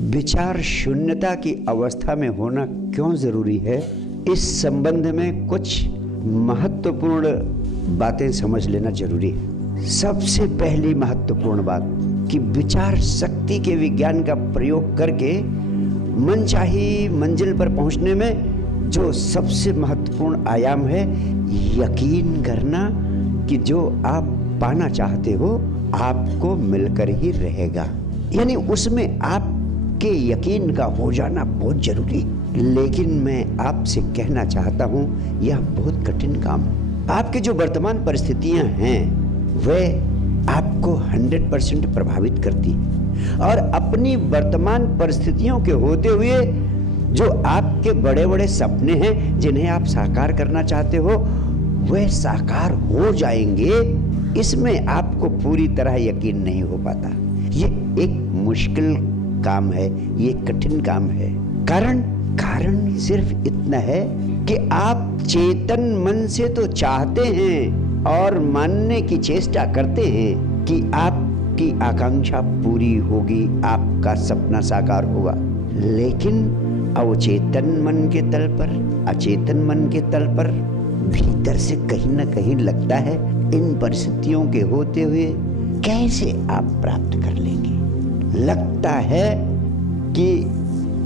विचार शून्यता की अवस्था में होना क्यों जरूरी है, इस संबंध में कुछ महत्वपूर्ण बातें समझ लेना जरूरी है। सबसे पहली महत्वपूर्ण बात कि विचार शक्ति के विज्ञान का प्रयोग करके मनचाही मंजिल पर पहुंचने में जो सबसे महत्वपूर्ण आयाम है, यकीन करना कि जो आप पाना चाहते हो आपको मिलकर ही रहेगा। यानी उसमें आपके यकीन का हो जाना बहुत जरूरी। लेकिन मैं आपसे कहना चाहता हूं, यह बहुत कठिन काम है। आपकी जो वर्तमान परिस्थितियां हैं वह आपको 100% प्रभावित करती है, और अपनी वर्तमान परिस्थितियों के होते हुए जो आपके बड़े बड़े सपने हैं जिन्हें आप साकार करना चाहते हो वह साकार हो जाएंगे, इसमें आपको पूरी तरह यकीन नहीं हो पाता। ये एक मुश्किल काम है, ये कठिन काम है। कारण सिर्फ इतना है कि आप चेतन मन से तो चाहते हैं और मानने की चेष्टा करते हैं कि आपकी आकांक्षा पूरी होगी, आपका सपना साकार होगा, लेकिन अवचेतन मन के तल पर, अचेतन मन के तल पर भीतर से कहीं ना कहीं लगता है इन परिस्थितियों के होते हुए कैसे आप प्राप्त कर लेंगे। लगता है कि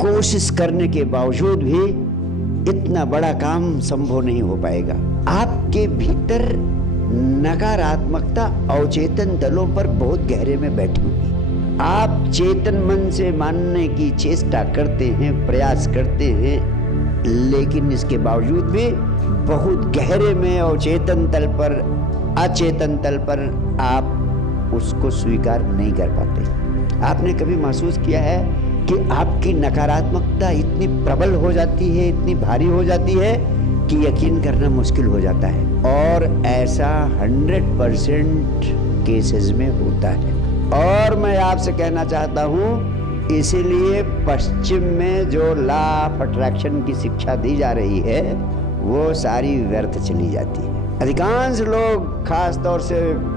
कोशिश करने के बावजूद भी इतना बड़ा काम संभव नहीं हो पाएगा। आपके भीतर नकारात्मकता अवचेतन तलों पर बहुत गहरे में बैठी हुई। आप चेतन मन से मानने की चेष्टा करते हैं, प्रयास करते हैं, लेकिन इसके बावजूद भी बहुत गहरे में अवचेतन तल पर, अचेतन तल पर आप उसको स्वीकार नहीं कर पाते। आपने कभी महसूस किया है कि आपकी नकारात्मकता इतनी प्रबल हो जाती है, इतनी भारी हो जाती है कि यकीन करना मुश्किल हो जाता है, और ऐसा 100% केसेस में होता है। और मैं आपसे कहना चाहता हूं, इसीलिए पश्चिम में जो लॉ ऑफ अट्रैक्शन की शिक्षा दी जा रही है वो सारी व्यर्थ चली जाती है। अधिकांश लोग, खास तौर से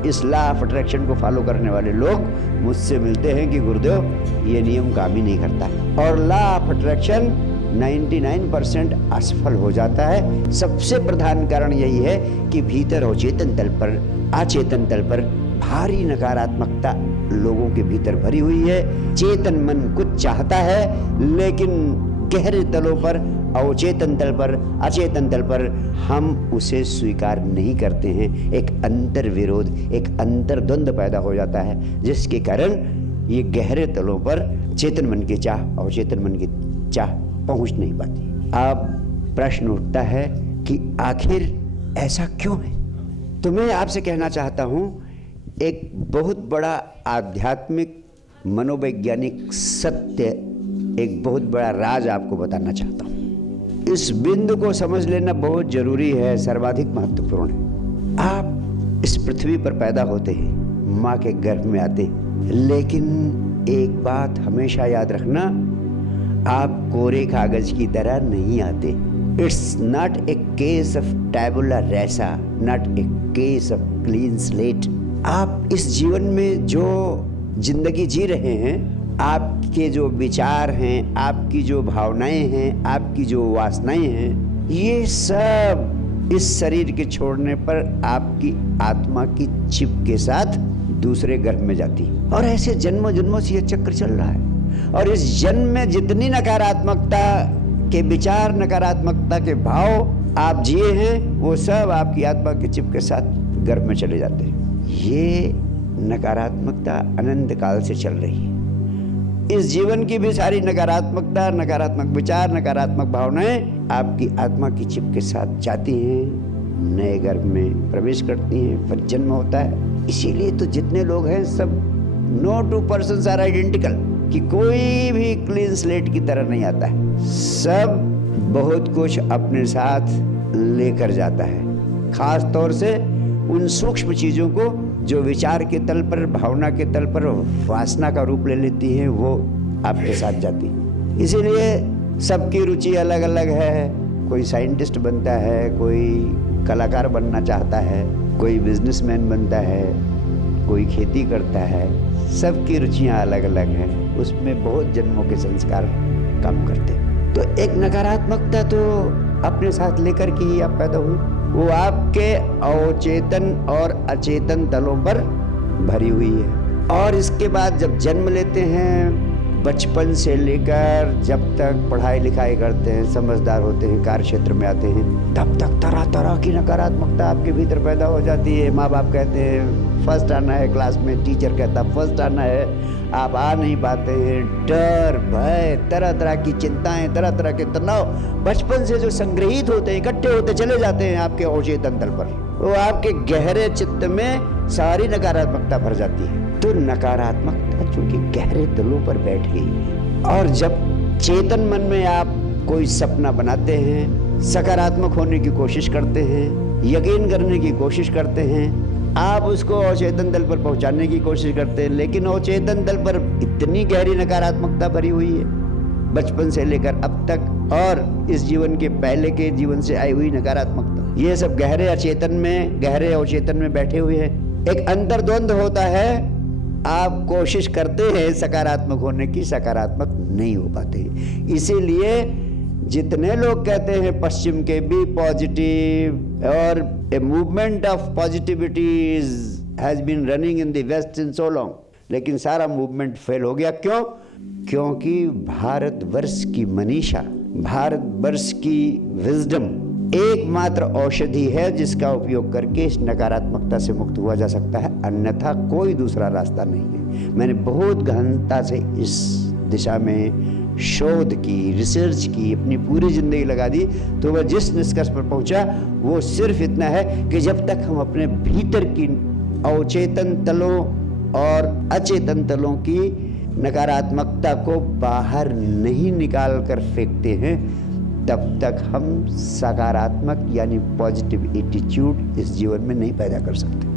इस लॉ ऑफ अट्रैक्शन को फॉलो करने वाले लोग मुझसे मिलते हैं कि गुरुदेव ये नियम काम ही नहीं करता, और लॉ ऑफ अट्रैक्शन 99% असफल हो जाता है। सबसे प्रधान कारण यही है कि भीतर अवचेतन तल पर, अचेतन तल पर भारी नकारात्मकता लोगों के भीतर भरी हुई है। चेतन मन कुछ चाहता है, लेकिन गहरे तलों पर, अवचेतन तल पर, अचेतन तल पर हम उसे स्वीकार नहीं करते हैं। एक अंतर विरोध, एक अंतर द्वंद्व पैदा हो जाता है, जिसके कारण ये गहरे तलों पर चेतन मन की चाह, अवचेतन मन की चाह पहुंच नहीं पाती। अब प्रश्न उठता है कि आखिर ऐसा क्यों है? तो मैं आपसे कहना चाहता हूं, एक बहुत बड़ा आध्यात्मिक मनोवैज्ञानिक सत्य, एक बहुत बड़ा राज आपको बताना चाहता हूं। इस बिंदु को समझ लेना बहुत जरूरी है, सर्वाधिक महत्वपूर्ण है। आप इस पृथ्वी पर पैदा होते हैं, माँ के गर्भ में आते हैं, लेकिन एक बात हमेशा याद रखना, आप कोरे कागज की तरह नहीं आते। It's not a case of tabula rasa, not a case of clean slate. आप इस जीवन में जो जिंदगी जी रहे हैं, आपके जो विचार हैं, आपकी जो भावनाएं हैं, आपकी जो वासनाएं हैं, ये सब इस शरीर के छोड़ने पर आपकी आत्मा की चिप के साथ दूसरे गर्भ में जाती है, और ऐसे जन्मों जन्मों से ये चक्र चल रहा है। और इस जन्म में जितनी नकारात्मकता के विचार, नकारात्मकता के भाव आप जिए हैं, वो सब आपकी आत्मा की चिप के साथ गर्भ में चले जाते हैं। ये नकारात्मकता अनंत काल से चल रही है। इस जीवन की भी सारी नकारात्मकता, नकारात्मक विचार, नकारात्मक भावनाएं आपकी आत्मा की चिप के साथ जाती हैं, नए गर्भ में प्रवेश करती हैं, फिर जन्म होता है। इसीलिए तो जितने लोग हैं सब no two persons are identical, कि कोई भी क्लीन स्लेट की तरह नहीं आता है। सब बहुत कुछ अपने साथ लेकर जाता है, खास तौर से उन सूक्ष्म चीजों को जो विचार के तल पर, भावना के तल पर वासना का रूप ले लेती है, वो आपके साथ जाती है। इसीलिए सबकी रुचि अलग अलग है। कोई साइंटिस्ट बनता है, कोई कलाकार बनना चाहता है, कोई बिजनेसमैन बनता है, कोई खेती करता है, सबकी रुचियां अलग अलग हैं, उसमें बहुत जन्मों के संस्कार काम करते हैं। तो एक नकारात्मकता तो अपने साथ लेकर के ही आप पैदा हुए, वो आपके अवचेतन और अचेतन तलों पर भरी हुई है। और इसके बाद जब जन्म लेते हैं, बचपन से लेकर जब तक पढ़ाई लिखाई करते हैं, समझदार होते हैं, कार्य क्षेत्र में आते हैं, तब तक तरह तरह की नकारात्मकता आपके भीतर पैदा हो जाती है। माँ बाप कहते हैं फर्स्ट आना है क्लास में, टीचर कहता है फर्स्ट आना है, आप आ नहीं पाते हैं। डर, भय, तरह तरह की चिंताएं, तरह तरह के तनाव बचपन से जो संग्रहित होते हैं, इकट्ठे होते चले जाते हैं आपके अवचेतन तल पर, वो आपके गहरे चित्त में सारी नकारात्मकता भर जाती है। तो नकारात्मकता चूंकि गहरे तलों पर बैठ गई है, और जब चेतन मन में आप कोई सपना बनाते हैं, सकारात्मक होने की कोशिश करते हैं, यकीन करने की कोशिश करते हैं, आप उसको अवचेतन तल पर पहुंचाने की कोशिश करते हैं, लेकिन अवचेतन तल पर इतनी गहरी नकारात्मकता भरी हुई है बचपन से लेकर अब तक, और इस जीवन के पहले के जीवन से आई हुई नकारात्मकता, ये सब गहरे अचेतन में, गहरे अवचेतन में बैठे हुए हैं। एक अंतर्द्वंद होता है, आप कोशिश करते हैं सकारात्मक होने की, सकारात्मक नहीं हो पाते। इसीलिए जितने लोग कहते हैं पश्चिम के बी पॉजिटिव और a movement of positivity has been running in the west in so long, लेकिन सारा मूवमेंट फेल हो गया। क्यों? क्योंकि भारतवर्ष की मनीषा, भारतवर्ष की विजडम एकमात्र औषधि है जिसका उपयोग करके इस नकारात्मकता से मुक्त हुआ जा सकता है, अन्यथा कोई दूसरा रास्ता नहीं है। मैंने बहुत गहनता से इस दिशा में शोध की, रिसर्च की, अपनी पूरी जिंदगी लगा दी, तो वह जिस निष्कर्ष पर पहुंचा वो सिर्फ इतना है कि जब तक हम अपने भीतर की अवचेतन तलों और अचेतन तलों की नकारात्मकता को बाहर नहीं निकाल कर फेंकते हैं, तब तक हम सकारात्मक यानी पॉजिटिव एटीट्यूड इस जीवन में नहीं पैदा कर सकते।